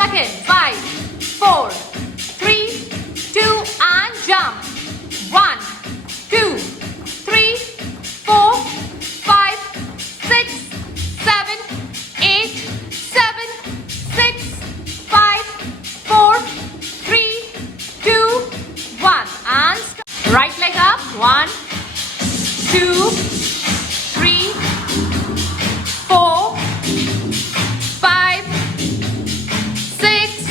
stomach in. 5, 4, 3, 2, and jump. 1, 2, 3, 4, 5, 6, 7, 8, 7, 6, 5, 4, 3, 2, 1. And stop. Right leg up. 1, 2, 3, 4, 5, 6.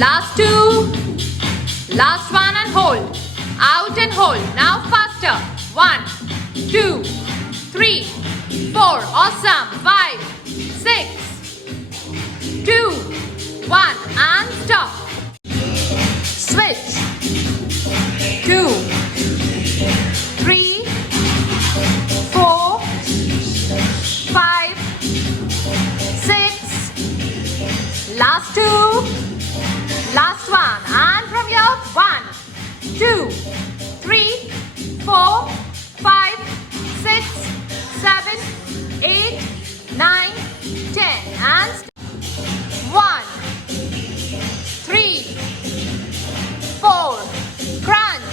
Last 2. Last one and hold. Out and hold. Now faster. 1, 2, 3, 4. Awesome. 5, 6, 2, 1. And stop. Switch. 2, 3, 4, 5, 6. Last 2. Last one. And from here. 1, 2, 3, 4, 5, 6, 7, 8, 9, 10. And 1, 3, 4. Crunch.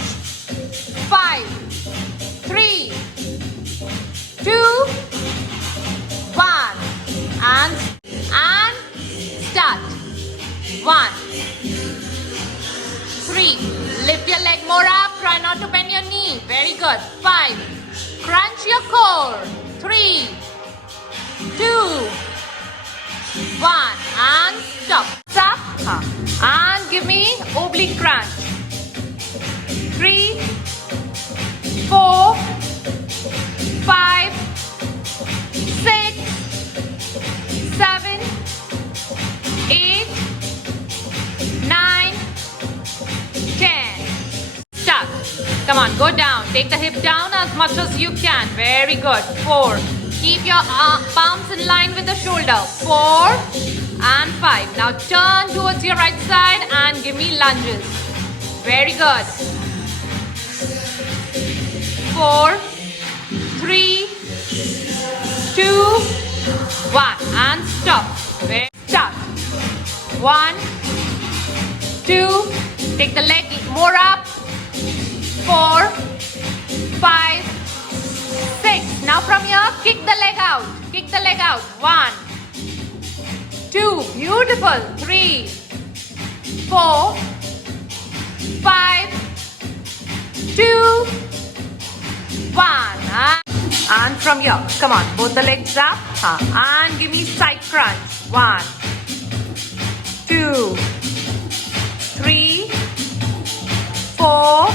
5, 3, 2, 1. And start. 1, 3. Lift your leg more up. Try not to bend your knee. Very good. 5. Crunch your core. 3, 2, 1. And stop. Stop. And give me oblique crunch. 3, 4, 5, 6, 7, 8, 9, 10. Start. Come on, go down. Take the hip down as much as you can. Very good. 4. Keep your palms in line with the shoulder. 4 and 5. Now turn towards your right side and give me lunges. Very good. 4, 3, 2, 1. And stop. Start. 1, 2. Take the leg more up. 4, 5, 6. Now from here, kick the leg out. Kick the leg out. 1, 2. Beautiful. 3, 4, 5, 2, 1. And from here, come on. Both the legs up. And give me side crunch. 1, 2, 3, 4.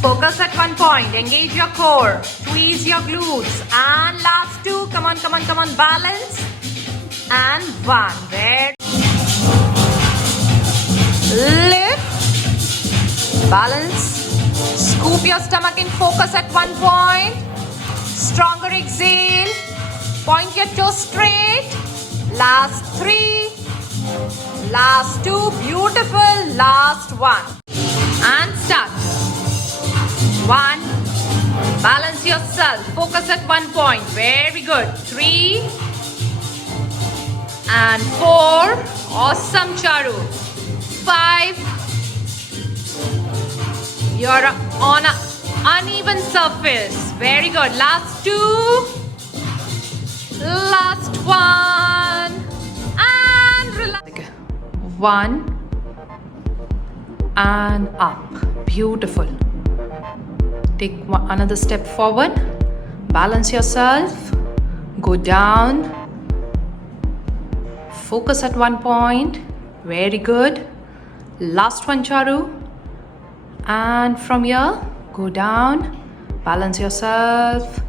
Focus at one point. Engage your core. Squeeze your glutes. And last 2. Come on, come on, come on. Balance. And 1. There. Lift. Balance. Scoop your stomach in. Focus at one point. Stronger exhale. Point your toes straight. Last 3. Last 2. Beautiful. Last 1. And start. 1. Balance yourself. Focus at one point. Very good. 3 and 4. Awesome, Charu. 5. You're on an uneven surface. Very good. Last 2. Last 1. And relax. 1 and up. Beautiful. Take another step forward. Balance yourself. Go down. Focus at one point. Very good. Last one, Charu. And from here, go down. Balance yourself.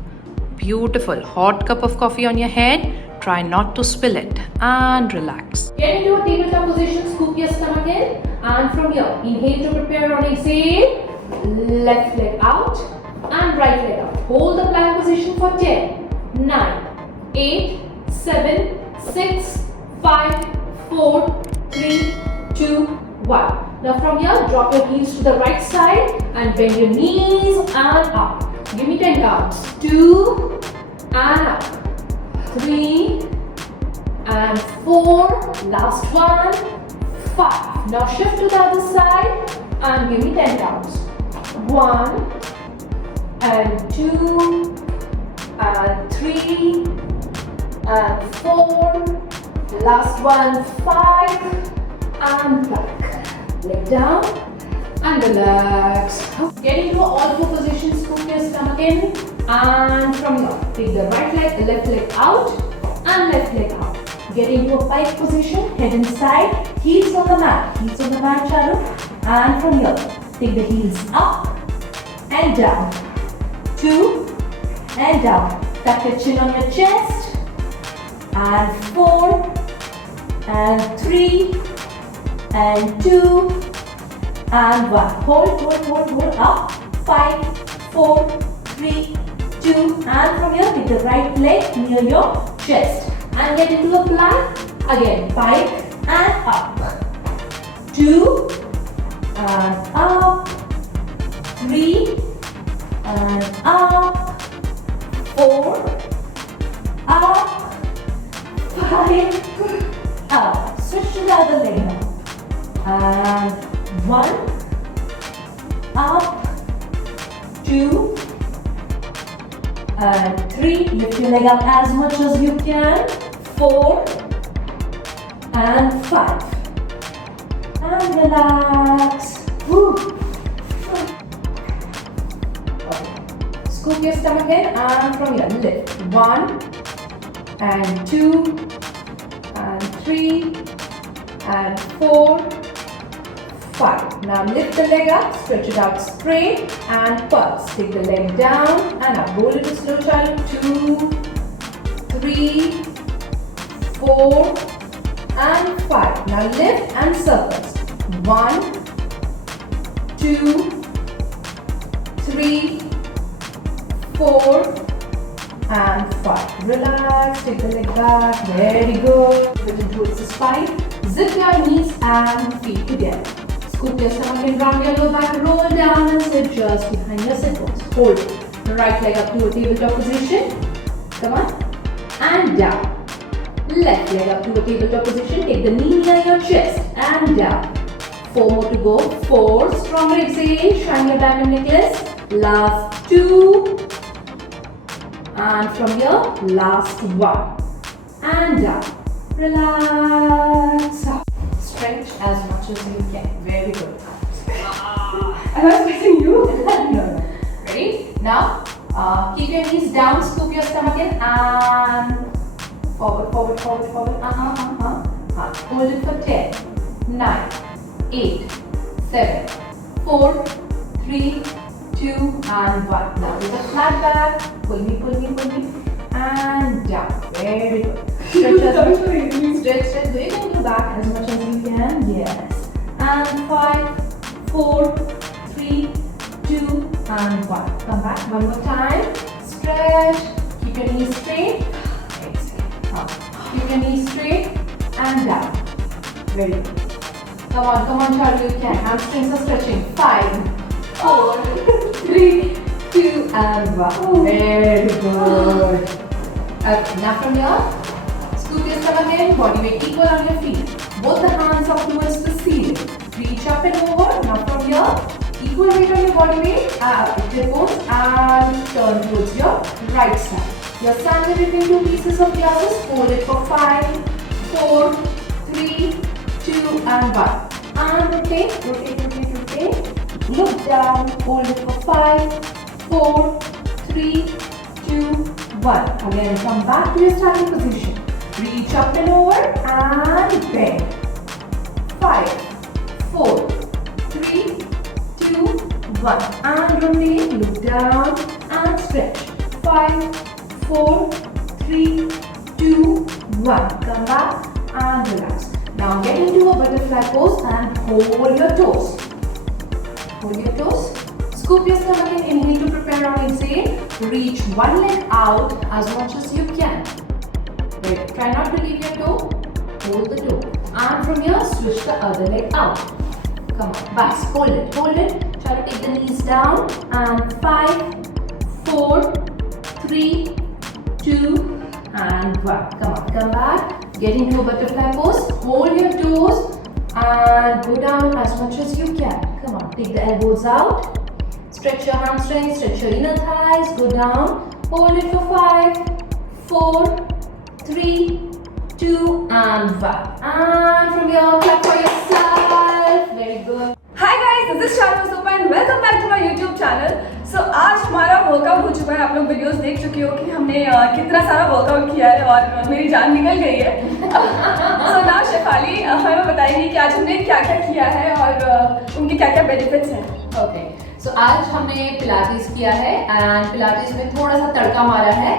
Beautiful. Hot cup of coffee on your head. Try not to spill it. And relax. Get into a tabletop position. Scoop your stomach in. And from here, inhale to prepare on exhale. Left leg out and right leg out. Hold the plank position for 10, 9, 8, 7, 6, 5, 4, 3, 2, 1. Now from here, drop your heels to the right side and bend your knees and up. Give me 10 counts. 2 and up. 3, 4, 5, 6, 7, 8, 9, 10. And stop. 1. Balance yourself. Focus at one point. Very good. 3, 4, 5, 6, 7, 8, 9, 10. And stop. 2 and up. 3, 4, 5, 6, 7, 8, 9, 10. And stop. 1. and 4. Last one, 5. Now shift to the other side and give me 10 counts. 1 and 2 and 3 and 4. Last one, 5 and back. Leg down and relax. Get into all 4 positions. Scoop your stomach in and from here take the right leg, the left leg out and left leg out. Get into a pike position, head inside, heels on the mat, Charu. And from here, take the heels up and down. 2 and down. Tuck your chin on your chest. And 4 and 3 and 2 and 1. Hold up. 5, 4, 3, 2 and from here, take the right leg near your chest. And get into a plank. Again, pike and up. 2 and up. 3 and up. 4 up. 5 up. Switch to the other leg now. And 1 up. 2 and 3. Lift your leg up as much as you can. 4 and 5 and relax. Woo. Okay. Scoop your stomach in and from here lift. 1 and 2 and 3 and 4, 5. Now lift the leg up, stretch it out straight and pulse. Take the leg down and up. Roll it to slow child. 2, 3, 4 and 5. Now lift and circles. 1, 2, 3, 4 and 5. Relax, take the leg back. Very good. Put it towards the spine. Zip your knees and feet together. Scoop your stomach in, round your lower back, roll down and sit just behind your sit bones. Hold the right leg up to a tabletop position. Come on. And down. Left leg up to a tabletop position. Take the knee near your chest and down. 4 more to go. 4. Strong exhale. Shine your diamond necklace. Last 2. And from here, last 1. And down. Relax. Stretch as much as you can. Very good. I was expecting you. No. Ready? Now, keep your knees down, scoop your stomach in and forward. Hold it for 10, 9, 8, 7, 4, 3, 2 and 1. Now with a flat back, pull me and down. Very good. Stretch as much. Stretch. Going into back as much as you can. Yes. And 5, 4, 3, 2 and 1. Come back one more time. Stretch. Keep your knees straight. Exhale. Up. Keep your knees straight and down. Very good. Come on, Charlie, you can. Hamstrings are stretching. 5, 4, 3, 2 and 1. Very good. Okay, now from here, scoop your stomach in, body weight equal on your feet. Both the hands up towards the ceiling. Reach up and over. Now from here, equal weight on your body weight, hip bones and turn towards your right side. Your stand between 2 pieces of glasses. Hold it for 5, 4, 3, 2 and 1. And rotate. Look down. Hold it for 5, 4, 3, 2, 1. Again, come back to your starting position. Reach up and over and bend. 5, 4, 3, 2, 1. And rotate. Look down and stretch. 5, 4, 3, 2, 1. Come back and relax. Now get into a butterfly pose and hold your toes. Hold your toes. Scoop your stomach in. Inhale to prepare on exhale. Reach one leg out as much as you can. Wait, try not to leave your toe. Hold the toe. And from here, switch the other leg out. Come on, bas. Hold it. Try to take the knees down. And 5, 4, 3, 2, and one. Come on, come back. Get into a butterfly pose. Hold your toes and go down as much as you can. Come on, take the elbows out. Stretch your hamstrings, stretch your inner thighs. Go down. Hold it for 5, 4, 3, 2, and 1. And from here, clap for yourself. Very good. Hi guys, this is Shanu Sopa and welcome back to my YouTube channel. So आज हमारा workout हो चुका है. आप लोग videos देख चुके हो कि हमने कितना सारा वर्कआउट किया है और मेरी जान निकल गई है. So now शेफाली हमें बताएंगी कि आज हमने क्या क्या किया है और उनके क्या क्या बेनिफिट्स हैं. ओके सो आज हमने पिलाटिस किया है एंड पिलाटिस में थोड़ा सा तड़का मारा है,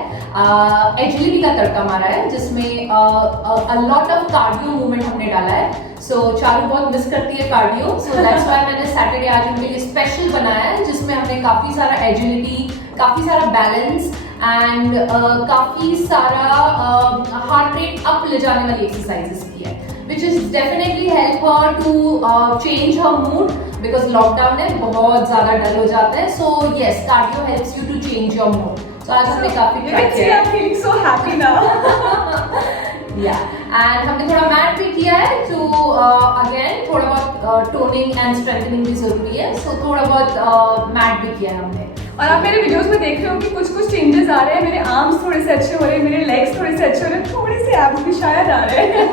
एजिलिटी का तड़का मारा है जिसमें a lot of cardio movement हमने डाला है. सो चारू बहुत मिस करती है कार्डियो, सो दैट्स व्हाई मैंने सैटरडे आज उनके लिए स्पेशल बनाया है जिसमें हमने काफ़ी सारा एजिलिटी, काफ़ी सारा बैलेंस एंड काफ़ी सारा हार्ट रेट अप ले जाने वाली एक्सरसाइजेस की है, which is definitely help her to change her mood because lockdown है, बहुत ज़्यादा डल हो जाता है. So yes, cardio helps you to change your mood. So आज हमने काफ़ी You can see I'm feeling so happy now. yeah, and हमने थोड़ा मैट भी किया है तो again थोड़ा बहुत टोनिंग एंड स्ट्रेंथनिंग भी जरूरी है. So थोड़ा बहुत मैट भी किया है हमने. और आप मेरे वीडियोस में देख रहे हो कि कुछ कुछ चेंजेस आ रहे हैं. मेरे आर्म्स थोड़े से अच्छे हो रहे हैं, मेरे लेग्स थोड़े से अच्छे हो रहे हैं, थोड़े से एब्स भी शायद आ रहे हैं.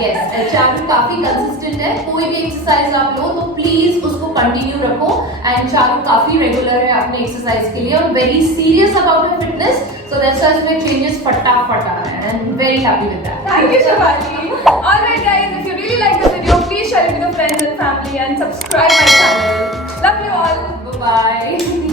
यस, चारू काफी कंसिस्टेंट है. कोई भी एक्सरसाइज आप लो तो प्लीज उसको कंटिन्यू रखो एंड चारू काफी रेगुलर है अपने एक्सरसाइज के लिए और very serious about her fitness. So that's why इसमें चेंजेस फटाफट आ रहे हैं and very happy with that. Thank you, Shefali. Alright, guys, if you really like the video, please share it with your friends and family and subscribe my channel. Love you all. Bye bye.